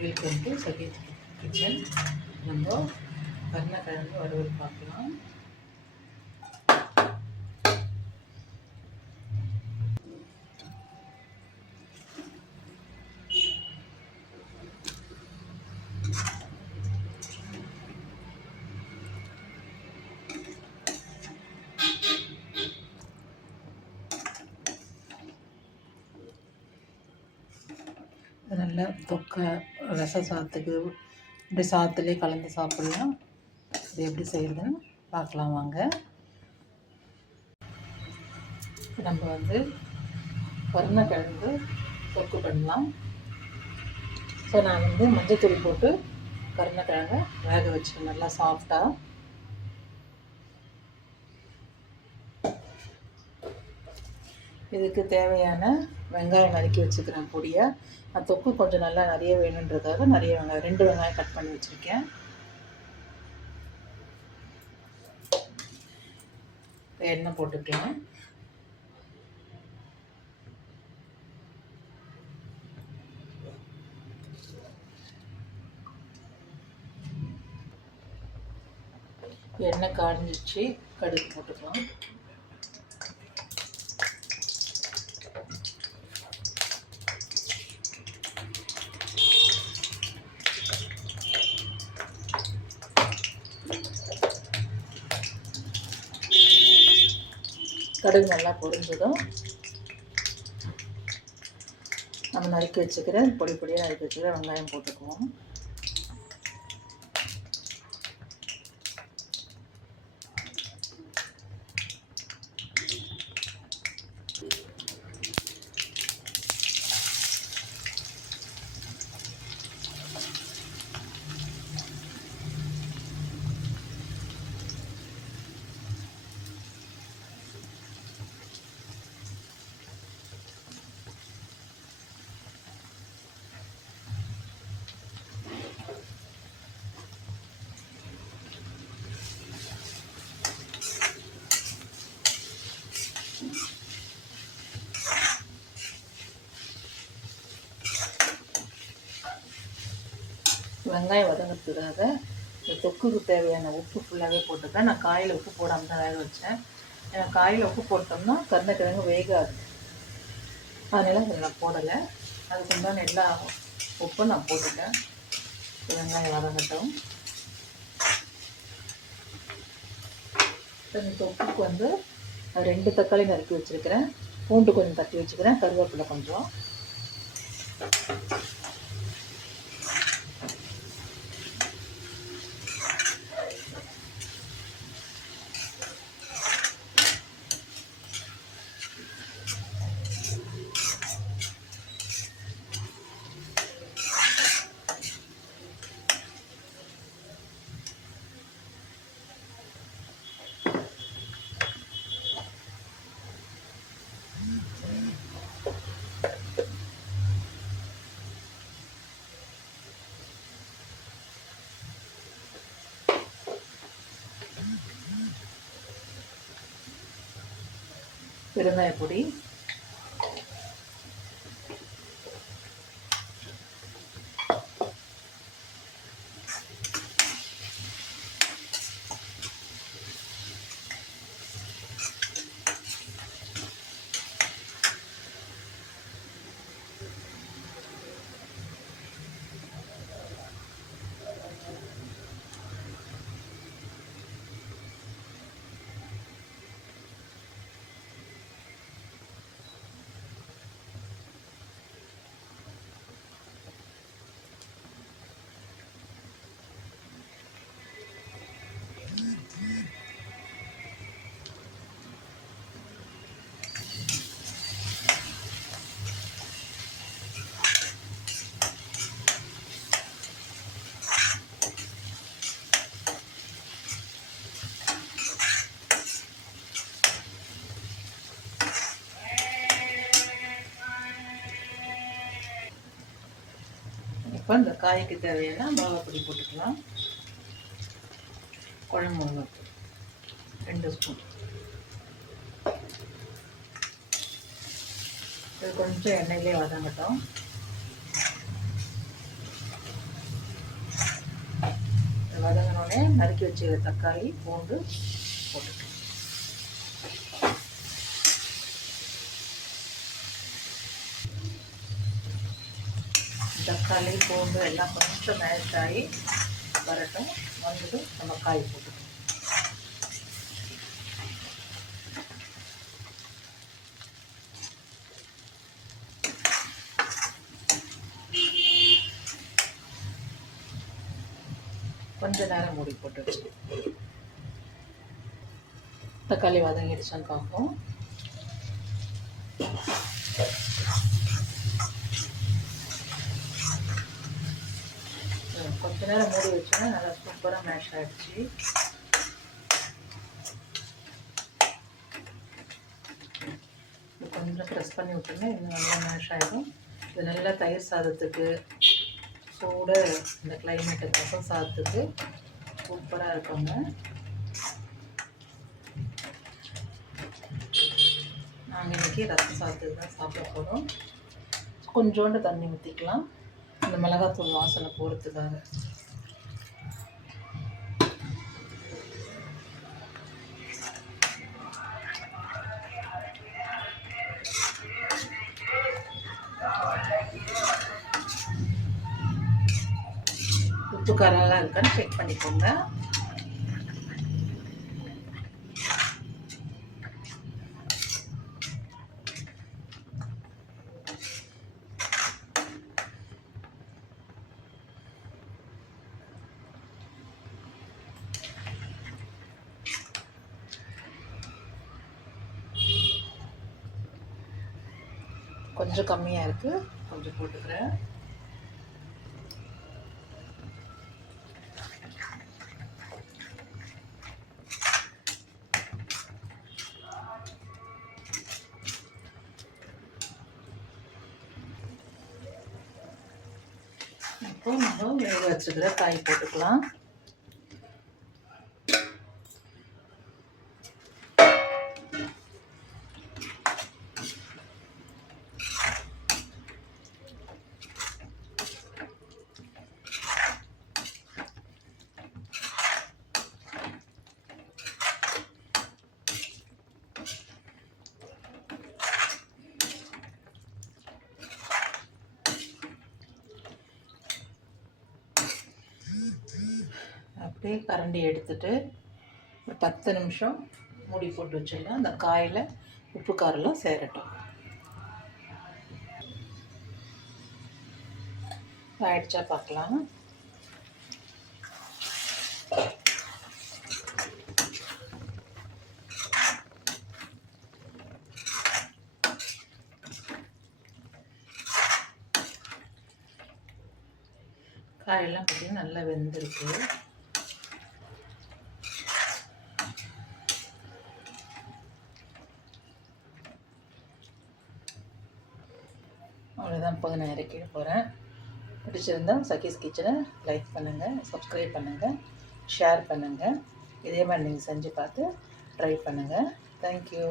Welcome to சகீத் kitchen. நம்ம கருணக்கிழங்கு வறுவல் பார்க்கலாம். நல்ல தொக்கை ரச சாதத்துக்கு இப்படி சாதத்துலேயே கலந்து சாப்பிட்லாம். இது எப்படி செய்யுதுன்னு பார்க்கலாம் வாங்க. நம்ம கருணக்கிழங்கு தொக்கு பண்ணலாம். ஸோ நான் மஞ்சத்தூள் போட்டு கருணக்கிழங்கை வேக வச்சுக்கேன் நல்லா சாஃப்டாக. இதுக்கு தேவையான வெங்காயம் நறுக்கி வச்சுக்கிறேன் பொடியாக. நான் தொக்கு கொஞ்சம் நல்லா நிறைய வேணுன்றதுக்காக நிறைய வெங்காயம் 2 வெங்காயம் கட் பண்ணி வச்சுருக்கேன். எண்ணெய் போட்டுக்கலாம். எண்ணெய் காஞ்சிச்சு, கடுகு போட்டுக்கலாம். கடுகு நல்லா பொரிஞ்சதும் நம்ம நறுக்கி வச்சுக்கிற பொடி பொடியாக நறுக்கி வச்சுக்கிற வெங்காயம் போட்டுக்குவோம். வெங்காயம் வதங்கிறதுக்காக இந்த தொக்குக்கு தேவையான உப்பு ஃபுல்லாகவே போட்டுக்கிறேன். நான் காயில் உப்பு போடாமல் தான் வேக வச்சேன். ஏன்னா காயில் உப்பு போட்டோம்னா கருணக்கிழங்கு வேகாது, அதனால் அதை நான் போடலை. அதுக்கு உண்டான எல்லா உப்பும் நான் போட்டுட்டேன். வெங்காயம் வதங்கட்டும். இந்த தொக்குக்கு 2 தக்காளி நறுக்கி வச்சுருக்கிறேன். பூண்டு கொஞ்சம் தட்டி வச்சுக்கிறேன். கருவேப்பிலை கொஞ்சம். பெருங்காய பொடி, இப்போ இந்த காய்க்கு தேவையான மிளகாப்பொடி போட்டுக்கலாம். குழம்பு மிளகாப்பொடி 2 ஸ்பூன். இது கொஞ்சம் எண்ணெயிலே வதங்கட்டும். நறுக்கி வச்சுக்கிற தக்காளி பூண்டு போட்டுக்கலாம். தக்காளி பூண்டு எல்லாம் கொஞ்சம் மேஷ் ஆகி வரட்டும். வந்துட்டு நம்ம காய் போட்டுக்கலாம். கொஞ்ச நேரம் மூடி போட்டு வச்சு தக்காளி வதங்கிடுச்சான்னு பார்ப்போம். கொஞ்ச நேரம் மூடி வச்சோன்னா நல்லா சூப்பராக மேஷ் ஆகிடுச்சு. கொஞ்சம் ப்ரெஸ் பண்ணி விட்டுருங்க, இன்னும் நல்லா மேஷ் ஆகிடும். இது நல்லா தயிர் சாதத்துக்கு சூட இந்த கிளைமேட்டுக்கு ரசம் சாதத்துக்கு சூப்பராக இருக்குங்க. நாங்கள் இன்றைக்கி ரசம் சாதத்துக்கு தான் சாப்பிட போகிறோம். கொஞ்சோண்டு தண்ணி ஊற்றிக்கலாம் இந்த மிளகாத்தூள் வாசனை போகிறதுக்காக. உப்பு காரெல்லாம் இருக்கான்னு செக் பண்ணிக்கோங்க. கொஞ்சம் கம்மியாக இருக்குது, கொஞ்சம் போட்டுக்கிறேன். இப்போ நம்ம வேக வச்சுக்கிற காய் போட்டுக்கலாம். அப்படியே கரண்டி எடுத்துட்டு ஒரு 10 நிமிஷம் மூடி போட்டு வச்சிடலாம். அந்த காயில் உப்பு காரெல்லாம் சேரட்டும். ஆயிடுச்சா பார்க்கலாம். காயெல்லாம் பார்த்தீங்கன்னா நல்லா வெந்திருக்கு. அவ்வளோதான், இப்போ நான் இறக்கிட போகிறேன். பிடிச்சிருந்தால் சகீஸ் கிச்சனை லைக் பண்ணுங்கள், சப்ஸ்கிரைப் பண்ணுங்கள், ஷேர் பண்ணுங்கள். இதே மாதிரி நீங்கள் செஞ்சு பார்த்து ட்ரை பண்ணுங்கள். தேங்க்யூ.